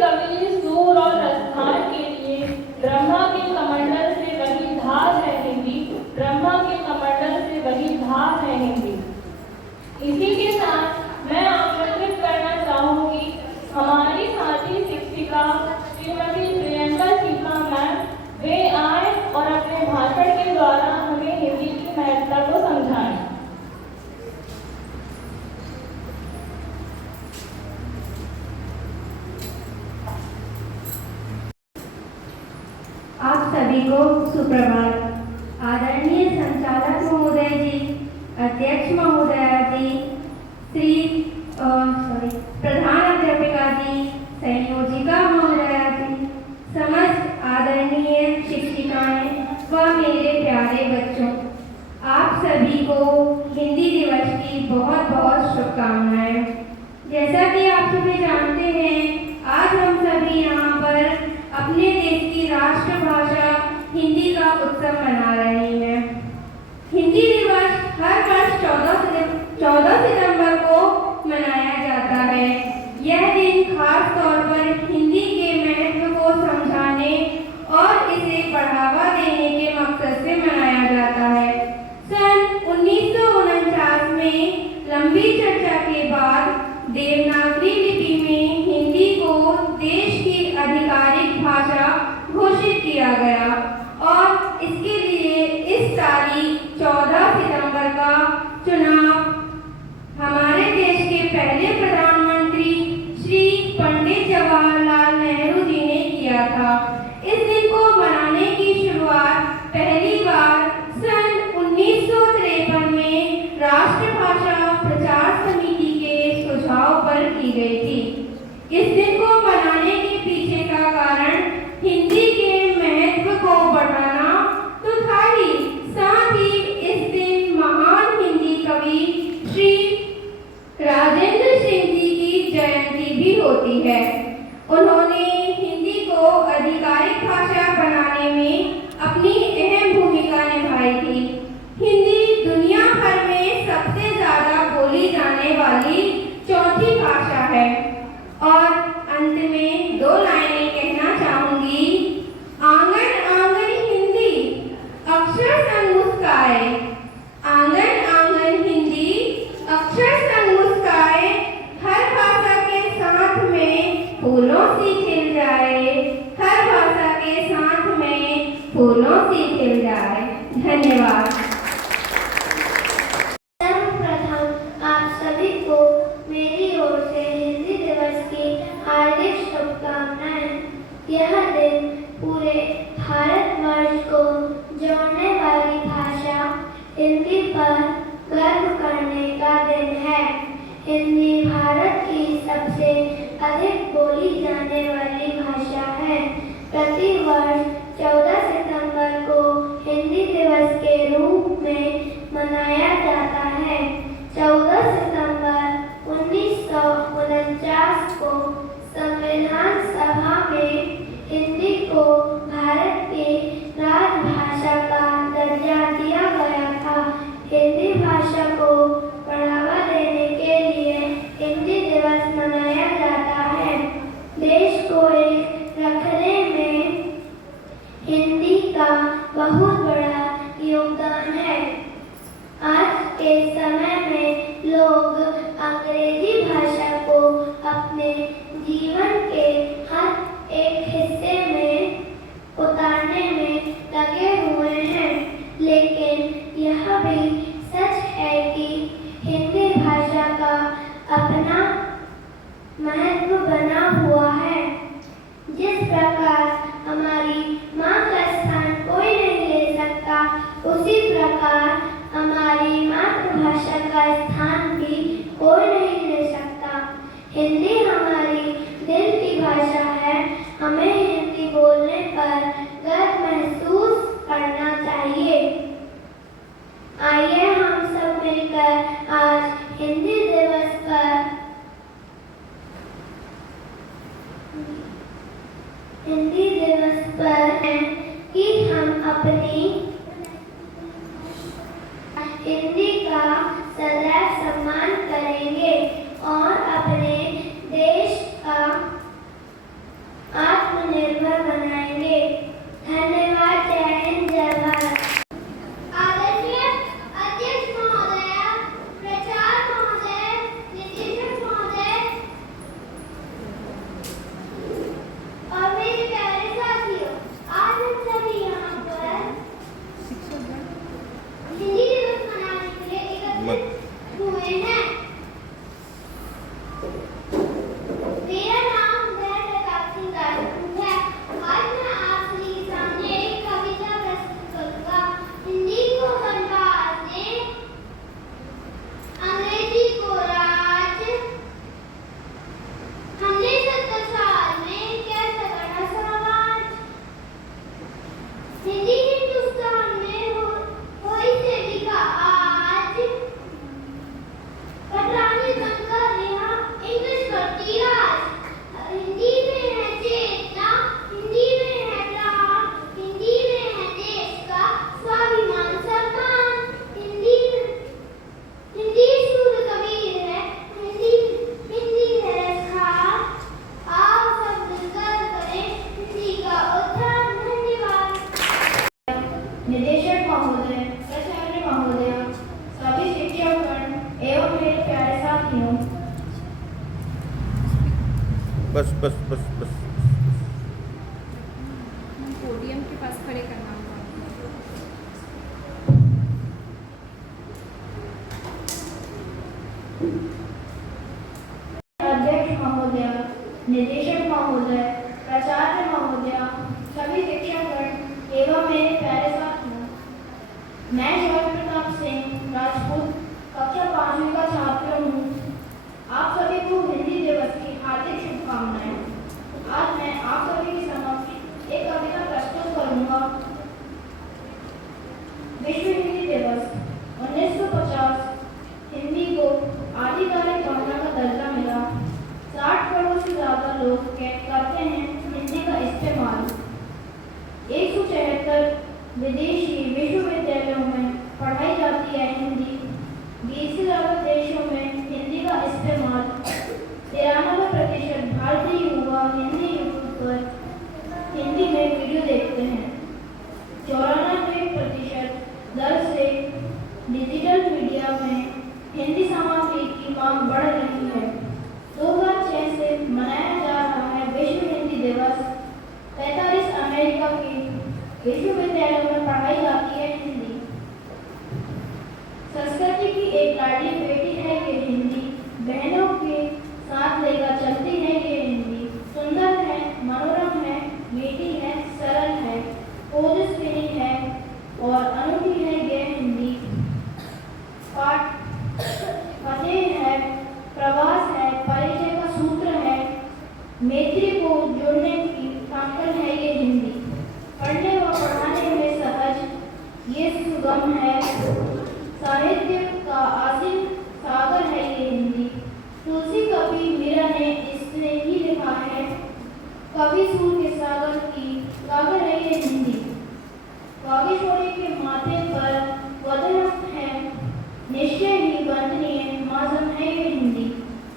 कवि सूर और रसधार के लिए ब्रह्मा के कमंडल से वही धार रहेंगी, ब्रह्मा के कमंडल से वही धार रहेंगी। इसी के साथ मैं आमंत्रित करना चाहूंगी हमारी साथी शिक्षिका श्रीमती प्रियंका सीमा मैम, वे आए और अपने भाषण के द्वारा हमें हिंदी की महत्ता को समझाएं। आप सभी को सुप्रभात। आदरणीय संचालक महोदय जी, अध्यक्ष महोदया जी, प्रधान अध्यापिका जी, संयोजिका महोदया जी, समस्त आदरणीय शिक्षिकाएं व मेरे प्यारे बच्चों, आप सभी को हिंदी दिवस की बहुत बहुत शुभकामनाएं। जैसा कि आप सभी जानते हैं, आज हम सभी यहाँ पर अपने देश की राष्ट्रभाषा हिंदी का उत्सव मना रहे हैं। हिंदी दिवस हर वर्ष 14 सितंबर को मनाया जाता है। यह दिन खास तौर पर हिंदी के महत्व को समझाने और इसे बढ़ावा देने के मकसद से मनाया जाता है। सन 1949 में लंबी चर्चा के बाद देवनागरी लिपि में हिंदी को देश की आधिकारिक भाषा घोषित किया गया और इसके लिए इस तारीख 14 सितंबर का चुनाव हमारे देश के पहले प्रधानमंत्री श्री पंडित जवाहरलाल नेहरू जी ने किया था। इस दिन को मनाने की शुरुआत पहली बार सन 1953 में राष्ट्रभाषा प्रचार समिति के सुझाव पर की गई थी। इस दिन को मनाने के पीछे का कारण हिंदी के महत्व को बढ़ाना तो था ही, साथ ही इस दिन महान हिंदी कवि श्री राजेंद्र सिंह जी की जयंती भी होती है। उन्होंने हिंदी को आधिकारिक भाषा बनाने में अपनी अहम भूमिका निभाई थी। हिंदी दुनिया भर में सबसे ज्यादा बोली जाने वाली चौथी भाषा है। और अंत में 2 लाइनें कहना चाहूंगी। आंगन आंगन हिंदी अक्षर संग मुस्काए, आंगन आंगन हिंदी अक्षर संग मुस्काए, हर भाषा के साथ में फूलों सी खिल जाए, हर भाषा के साथ में फूलों सी खिल जाए। धन्यवाद। सर्वप्रथम आप सभी को मेरी ओर से हिंदी दिवस की हार्दिक शुभकामनाएं। यह दिन पूरे भारतवर्ष को जोड़ने वाली भाषा हिंदी पर गर्व करने का दिन है। हिंदी भारत की सबसे अधिक बोली जाने वाली भाषा है। प्रति वर्ष 14 सितंबर को हिंदी दिवस के रूप में मनाया जाता है। 14 सितंबर 1949 को संविधान सभा में हिंदी को भारत की राजभाषा का दर्जा दिया गया था। हिंदी भाषा को बढ़ावा देने के लिए हिंदी दिवस मनाया जाता है। देश को एक रखने में हिंदी का बहुत बड़ा योगदान है। आज के समय में लोग अंग्रेजी भाषा को अपने जीवन के हर एक हिस्से में उतारने में लगे हुए हैं, लेकिन यह भी सच है कि हिंदी भाषा का अपना महत्व बना हुआ है। जिस प्रकार हमारी माँ का स्थान कोई नहीं ले सकता, उसी प्रकार हमारी मातृभाषा का स्थान भी कोई नहीं ले सकता। हिंदी हमारी दिल की भाषा है। हमें हिंदी बोलने पर गर्व महसूस करना चाहिए। आइए हम सब मिलकर आज हिंदी दिवस पर कि हम अपनी हिंदी का सदैव सम्मान करेंगे और अपने देश का बस बस बस बस। पोडियम के पास खड़े करना होगा। अध्यक्ष महोदय, निदेशक महोदय, प्राचार्य महोदय, सभी शिक्षकगण एवं मेरे प्यारे साथियों, मैं शरद प्रताप सिंह राजपूत कक्षा 5वीं का छात्र हूँ। आप सभी को हिंदी दिवस की हार्दिक शुभकामनाएं। आज मैं आप सभी के समक्ष एक कविता प्रस्तुत करूंगा। विश्व हिंदी दिवस 1950 हिंदी को आधिकारिक भाषा का दर्जा मिला। 60 करोड़ से ज्यादा लोग करते हैं हिंदी का इस्तेमाल। 174 विदेशी विश्वविद्यालयों में पढ़ाई जाती है हिंदी। 20 से ज्यादा देशों में हिंदी का इस्तेमाल। 93% भारतीय युवा हिंदी यूट्यूब पर हिंदी में वीडियो देखते हैं। 94% दर से डिजिटल मीडिया में हिंदी सामग्री की मांग बढ़ रही है। 2006 से मनाया जा रहा है विश्व हिंदी दिवस। 45 अमेरिका के विश्वविद्यालयों में पढ़ाई जाती है हिंदी। संस्कृति की एक लाडली बेटी है ये हिंदी। बहनों के साथ लेकर चलती है ये हिंदी। सुंदर है, मनोरम है, मीठी है, सरल है, ओजस्विनी है और अनूठी है ये हिंदी। पाठ फतेह है, प्रवास है, परिचय का सूत्र है, मैत्री को जोड़ने की ताकत है ये हिंदी। पढ़ने व पढ़ाने में सहज ये सुगम है। साहित्य का आसिन सागर है ये हिंदी। तुलसी कवि मीरा ने इसने ही लिखा है। कवि सूर के सागर की कागर है ये हिंदी। बागेश्वरी के माथे पर वदनस्थ है, निश्चय ही वंदनीय माजम है ये हिंदी।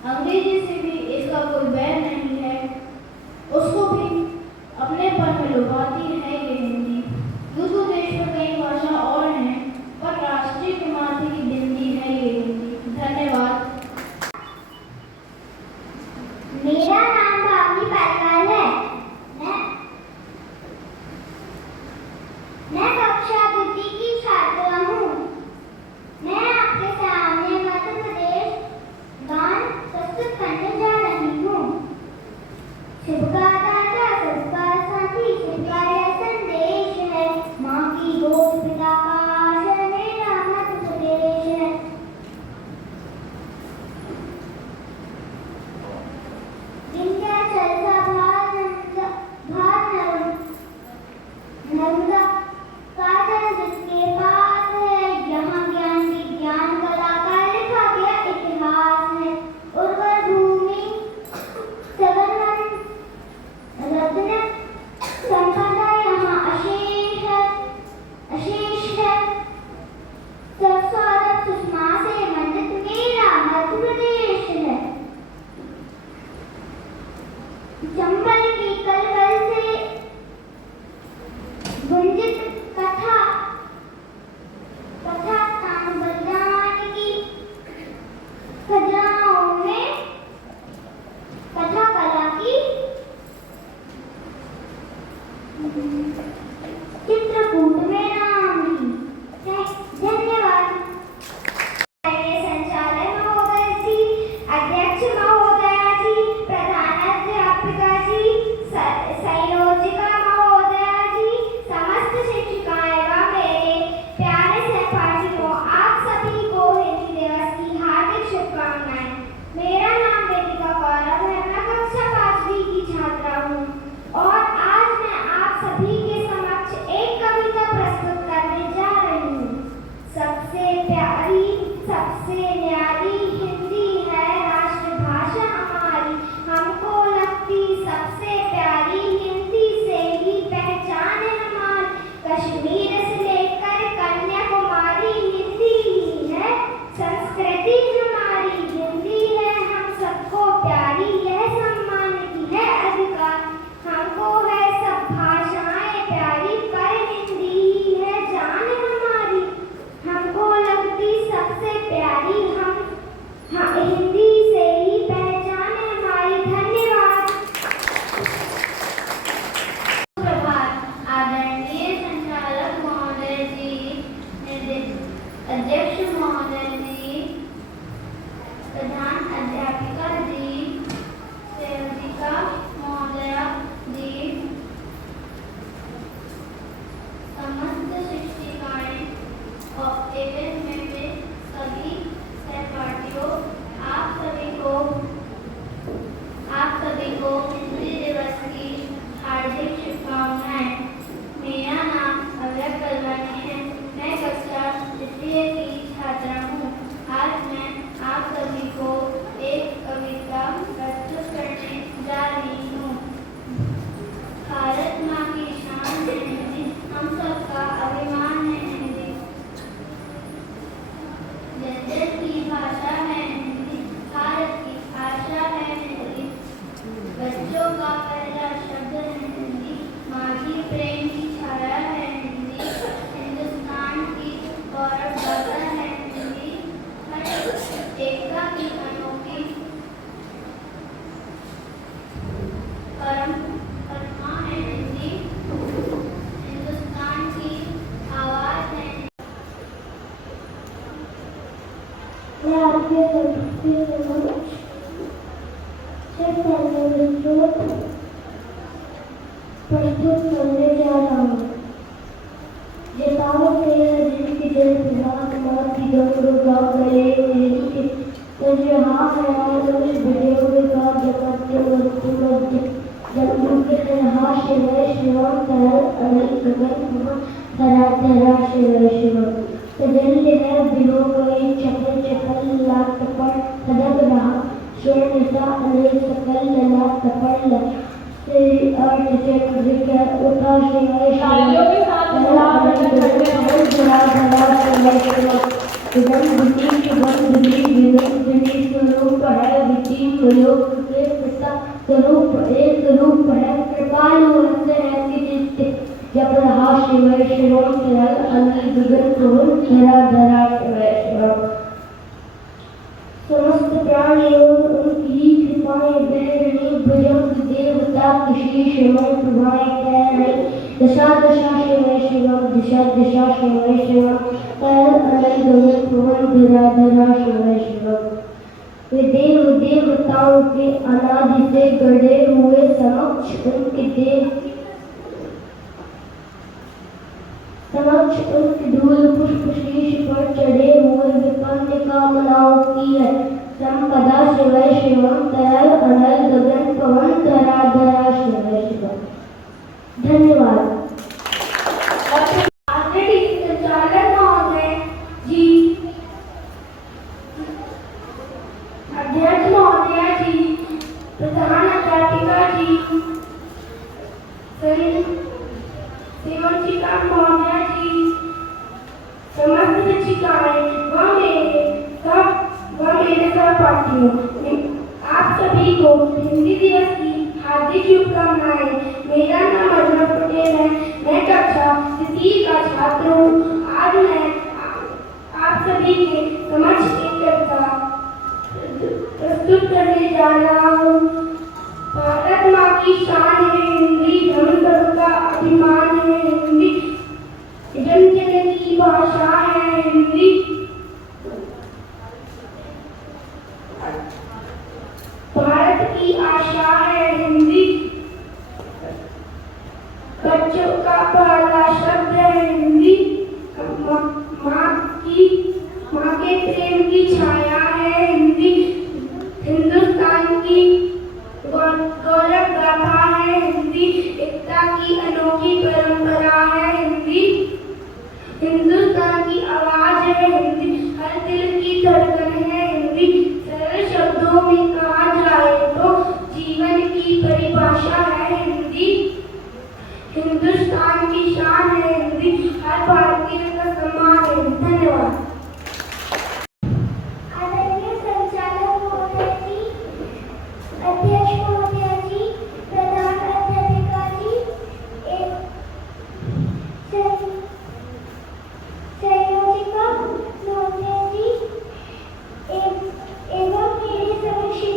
अंग्रेजी से भी इसका कोई बैर नहीं है, उसको भी अपने पर में लुभाती है ये हिंदी। दूसरे देश में कई भाषा और हैं, पर राष्ट्रीय के माथे की बिंदी है ये हिंदी। धन्यवाद। मेरा नाम भावनी पारवाल है। मैं कक्षा 2 की छात्रा हूँ। मैं आपके सामने मध्य प्रदेश गान प्रस्तुत करने जा रही हूँ। शिवका दादा सबका साथी, शिवका यह संदेश है, माँ की गोद पिता का आश्रय, मेरा मध्य प्रदेश है। विंध्याचल सा भार नर्मदा काजल जिसके पास है, यहाँ ज्ञान विज्ञान कला का लिखा गया इतिहास है। उर्वर भूमि सघन रत्न संपदा यहाँ अशेष है, अशेष है। सौरभ सुषमा से मंडित मेरा मध्य प्रदेश है। चंबल की कलकल से गुंजित कथा स्थान बलिदान की खजाओं में कथा कला की चित्रकूट में नाम की। धन्यवाद। संचालक महोदय जी, अध्यक्ष महोदया जी, प्रधानाध्यापिका जी, के समक्ष प्रस्तुत करने जा रहा हूँ। जताओ तेरा दिल की जल प्रभात माँ की गंगो गाँव गए के तजहा है आलोच भिड़े का जगत मध्य जगू के तरहा शिव शिवम तरल अनल गगन धरा धरा शिव शिवम तजल है बिलो गई चपल चपल लाख टपड़ खदक रहा स्वर्ण निशा अनल सकल लला टपड़ तेरी अर्थ से के उठा शिव तालियों के साथ विधान स्वरूप है विधि लोक के पिता स्वरूप एक रूप है कृपालु अंत है नित्य जब रहा शिव शिवम सरल अनिल गगन पूर्ण धरा धरा शिव शिवम समस्त प्राणियों उनकी कृपाएं बह रही भुजंग देवता किसी शिवम प्रभाएं कह रही दशा दशा शिव शिवम दिशा दिशा शिव शिवम तरल अनल गगन पूर्ण धरा धरा शिव शिवम वे देव देवताओं के अनादि से गढ़े हुए समक्ष उनके धूल पुष्प शीश पर चढ़े हुए विपन्न कामनाओं की है संपदा शिव शिवम तरल अनल गगन पवन धरा धरा शिव शिवम। धन्यवाद। संचालक महोदय जी, अध्यक्ष महोदया जी, प्रधान अध्यापिका जी, शिक्षिका महोदया जी, समस्त शिक्षिकाएं व मेरे सहपाठियों, आप सभी को हिंदी दिवस की हार्दिक शुभकामनाएं। मेरा नाम अर्जुन पटेल है। मैं कक्षा 3 का छात्र हूँ। आज मैं आप सभी के समक्ष एक कविता प्रस्तुत करने जा रहा हूँ। भारत माँ की शान है हिंदी, हम सबका अभिमान है हिंदी, जन जन की भाषा है हिंदी। भारत की आशा है हिंदी, बच्चों का पहला शब्द है हिंदी, माँ के प्रेम की छाया है हिंदी, हिंदुस्तान की गौरव गाथा है हिंदी, एकता की अनोखी परंपरा है हिंदी, हिंदुस्तान की आवाज है हिंदी, हर दिल की धड़कन है हिंदी, सरल शब्दों में कहा जाए तो जीवन की परिभाषा है हिंदी, हिंदुस्तान की शान है हिंदी, हर भारतीय का सम्मान है। धन्यवाद। आदरणीय संचालक महोदय जी, अध्यक्ष महोदया जी, प्रधान अध्यापिका जी, संयोजिका महोदया जी एवं मेरे सभी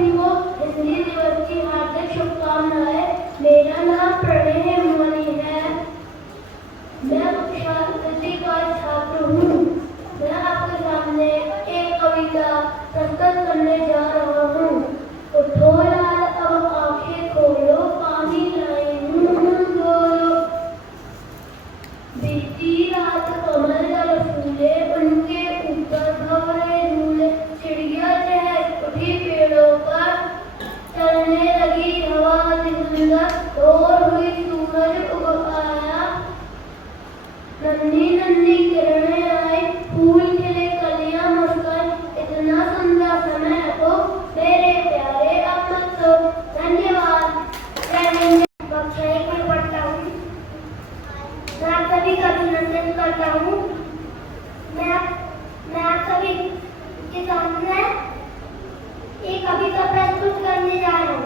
सभी को हिंदी दिवस की हार्दिक शुभकामनाएं। मेरा नाम प्रणय मोनी है। मैं कक्षा 3 का छात्र हूँ। मैं आपके सामने एक कविता प्रस्तुत करने जा रहा हूँ। उठो यार अब आंखें खोलो, पानी लाई मुंह बोलो। बीती रात कमल दल फूले, उनके ऊपर भंवरे झूले। चिड़िया चहक उठी पेड़ों पर, चलने लगी हवा सुंदर। और हुई सूरज उग आया, नन्ही नन्ही किरणें आई, फूल खिले कलियां मुस्कान। इतना सुंदर समय हो मेरे प्यारे अब मत तो। धन्यवाद। कक्षा 1 में पढ़ता हूँ। मैं आप सभी का अभिनंदन करता हूँ। मैं आप सभी के सामने एक कविता प्रस्तुत करने जा रहा हूँ।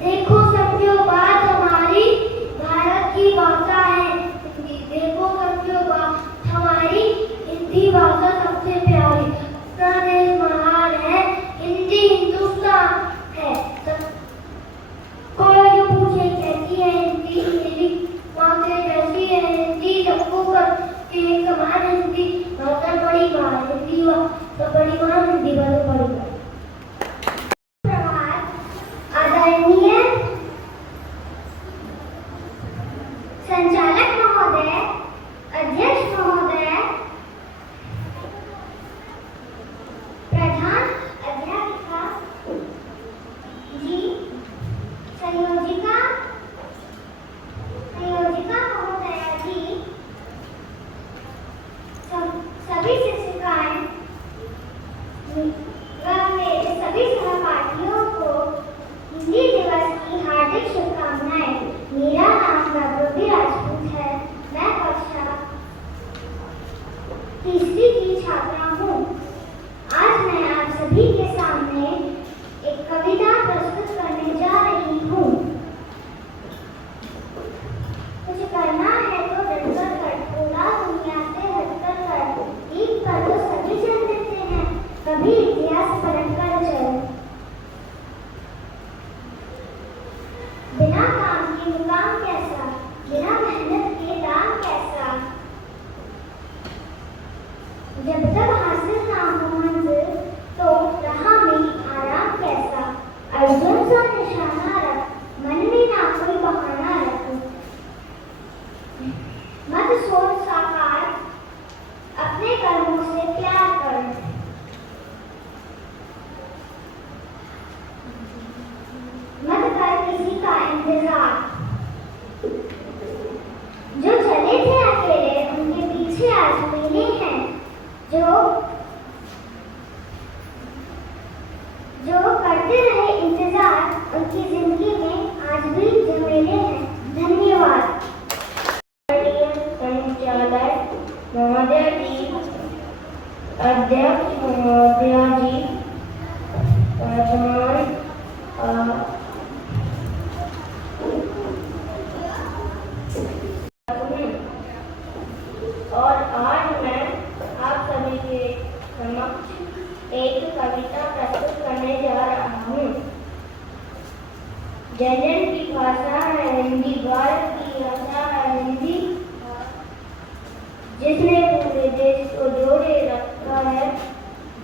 देखो सत्यो बात हमारी भारत की भाषा है हिंदी। देखो सत्यो बात हमारी हिंदी भाषा सबसे प्यारी। अपना देश महान है, हिंदी हिंदुस्तान है। कोई जो पूछे कैसी है हिंदी, मेरी माँ के जैसी है हिंदी। सबको करके समान हिंदी भाषा बड़ी बात हिंदी बड़ी बात हिंदी भाषा बड़ी बात। आदरणीय संचालक महोदय, अध्यक्ष महोदय, प्रधान अध्यापिका जी, संयोजिका महोदया जी, सभी शिक्षिकाएं व मेरे सभी सहपाठियों को हिंदी दिवस की हार्दिक शुभकामनाएं। मेरा नाम प्रभुवी राजपूत है। मैं कक्षा 3 की छात्रा हूँ। आज मैं आप सभी के सामने एक कविता प्रस्तुत करने जा रही हूँ। कुछ करना है तो डरकर कर, थोड़ा दुनिया से हटकर कर। एक पर तो सभी चल देते हैं, कभी इतिहास पलटकर चल। बिना काम के मुकाम कैसा, बिना मेहनत के दाम कैसा। जब तक हासिल ना हो मंजिल, तो राह में आराम कैसा। अर्जुन सा निशाना रख, मन में ना कोई बहाना रख। मत सोच साकार, अपने कर्मों से प्यार कर। मत कर किसी का इंतजार। जो चले थे अकेले, उनके पीछे आज मेले हैं। जो करते रहे इंतजार, उनकी जिंदगी में आज भी झमेले हैं। धन्यवाद। संचालक महोदय जी, अध्यक्ष महोदया जी, प्रधान और आज मैं आप सभी के समक्ष एक कविता प्रस्तुत करने जा रहा हूँ। जनन की भाषा है हिंदी, भारत की भाषा है हिंदी। जिसने पूरे देश को जोड़े रखा है,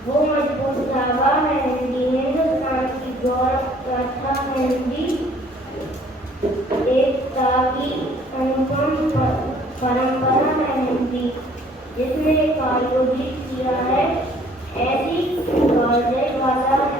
वो मजबूत धागा है हिंदी। हिंदुस्तान की गौरव गाथा है हिंदी। एकता की अनुपम परंपरा है हिंदी। जिसने आयोजित किया है ऐसी गौरव भाषा है